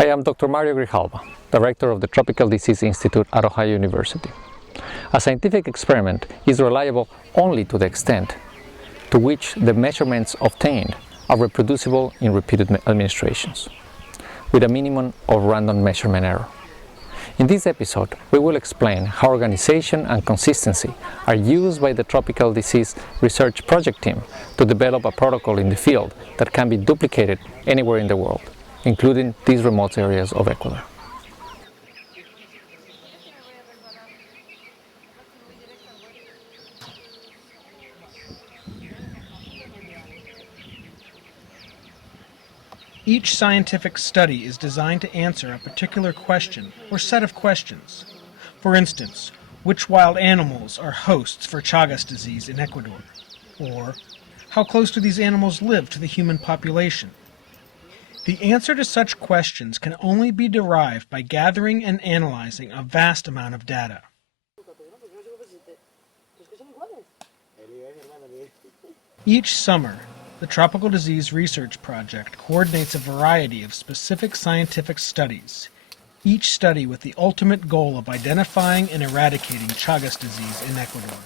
I am Dr. Mario Grijalva, Director of the Tropical Disease Institute at Ohio University. A scientific experiment is reliable only to the extent to which the measurements obtained are reproducible in repeated administrations, with a minimum of random measurement error. In this episode, we will explain how organization and consistency are used by the Tropical Disease Research Project team to develop a protocol in the field that can be duplicated anywhere in the world, including these remote areas of Ecuador. Each scientific study is designed to answer a particular question or set of questions. For instance, which wild animals are hosts for Chagas disease in Ecuador? Or, how close do these animals live to the human population? The answer to such questions can only be derived by gathering and analyzing a vast amount of data. Each summer, the Tropical Disease Research Project coordinates a variety of specific scientific studies, each study with the ultimate goal of identifying and eradicating Chagas disease in Ecuador.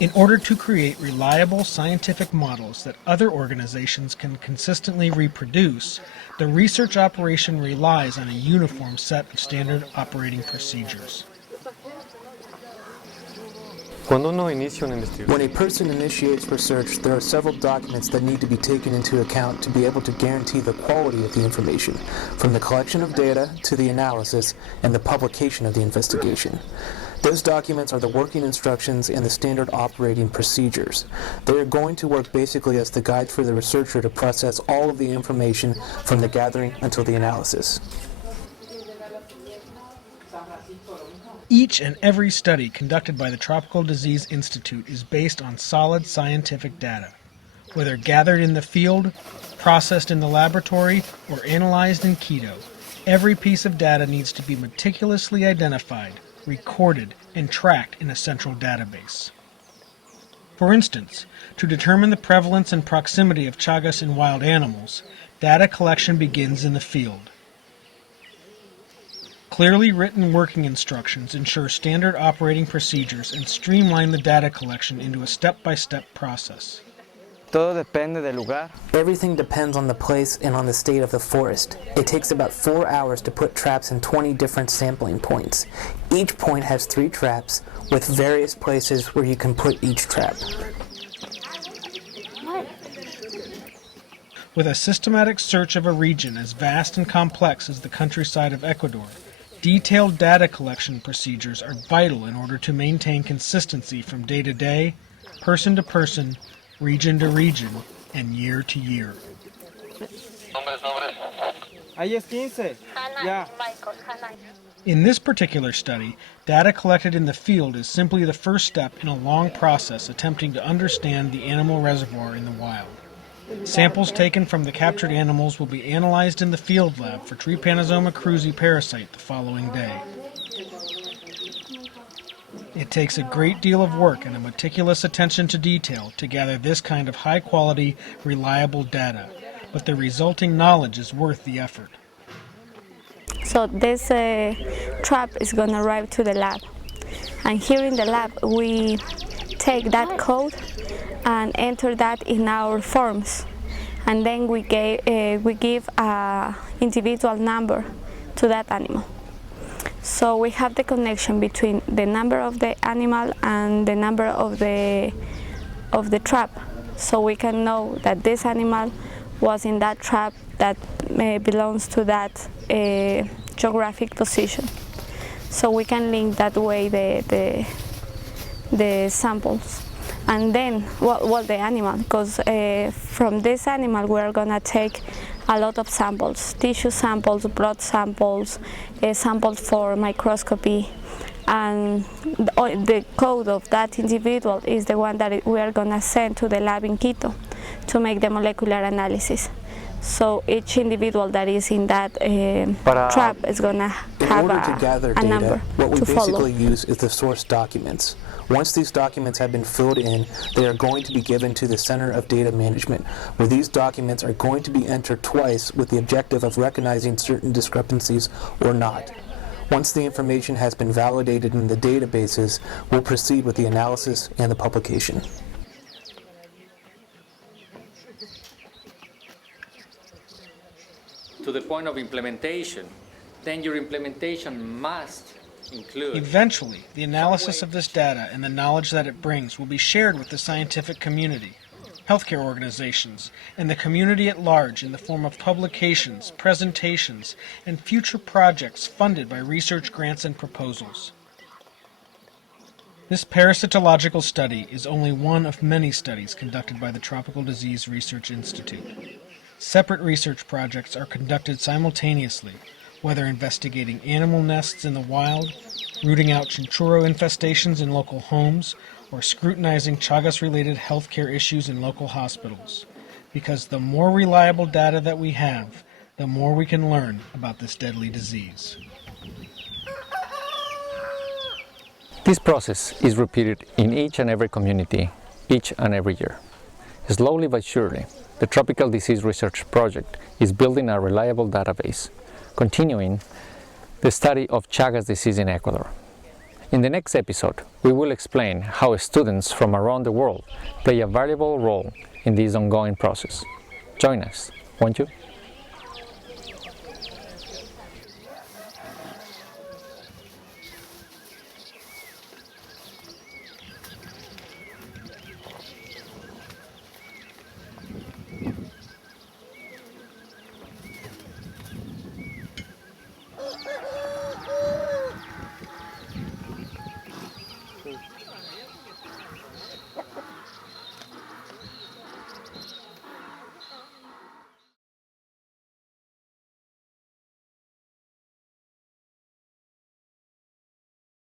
In order to create reliable scientific models that other organizations can consistently reproduce, the research operation relies on a uniform set of standard operating procedures. When a person initiates research, there are several documents that need to be taken into account to be able to guarantee the quality of the information, from the collection of data to the analysis and the publication of the investigation. Those documents are the working instructions and the standard operating procedures. They are going to work basically as the guide for the researcher to process all of the information from the gathering until the analysis. Each and every study conducted by the Tropical Disease Institute is based on solid scientific data. Whether gathered in the field, processed in the laboratory, or analyzed in Quito, every piece of data needs to be meticulously identified, recorded, and tracked in a central database. For instance, to determine the prevalence and proximity of Chagas in wild animals, data collection begins in the field. Clearly written working instructions ensure standard operating procedures and streamline the data collection into a step-by-step process. Everything depends on the place and on the state of the forest. It takes about 4 hours to put traps in 20 different sampling points. Each point has 3 traps with various places where you can put each trap. With a systematic search of a region as vast and complex as the countryside of Ecuador, detailed data collection procedures are vital in order to maintain consistency from day to day, person to person, region to region, and year to year. In this particular study, data collected in the field is simply the first step in a long process attempting to understand the animal reservoir in the wild. Samples taken from the captured animals will be analyzed in the field lab for Trypanosoma cruzi parasite the following day. It takes a great deal of work and a meticulous attention to detail to gather this kind of high-quality, reliable data, but the resulting knowledge is worth the effort. So this trap is going to arrive to the lab, and here in the lab we take that code and enter that in our forms, and then we give a individual number to that animal. So we have the connection between the number of the animal and the number of the trap, so we can know that this animal was in that trap that belongs to that geographic position. So we can link that way the samples. And then, the animal, because from this animal we're going to take a lot of samples, tissue samples, blood samples, samples for microscopy, and the code of that individual is the one that we are going to send to the lab in Quito to make the molecular analysis. So each individual that is in that trap is going to In have order to gather a data, number what we to follow. basically use is the source documents. Once these documents have been filled in, they are going to be given to the Center of Data Management, where these documents are going to be entered twice with the objective of recognizing certain discrepancies or not. Once the information has been validated in the databases, we'll proceed with the analysis and the publication. To the point of implementation, then your implementation must include Eventually, the analysis of this data and the knowledge that it brings will be shared with the scientific community, healthcare organizations, and the community at large in the form of publications, presentations, and future projects funded by research grants and proposals. This parasitological study is only one of many studies conducted by the Tropical Disease Research Institute. Separate research projects are conducted simultaneously, whether investigating animal nests in the wild, rooting out chinchorro infestations in local homes, or scrutinizing Chagas-related healthcare issues in local hospitals. Because the more reliable data that we have, the more we can learn about this deadly disease. This process is repeated in each and every community, each and every year. Slowly but surely, the Tropical Disease Research Project is building a reliable database, continuing the study of Chagas disease in Ecuador. In the next episode, we will explain how students from around the world play a valuable role in this ongoing process. Join us, won't you?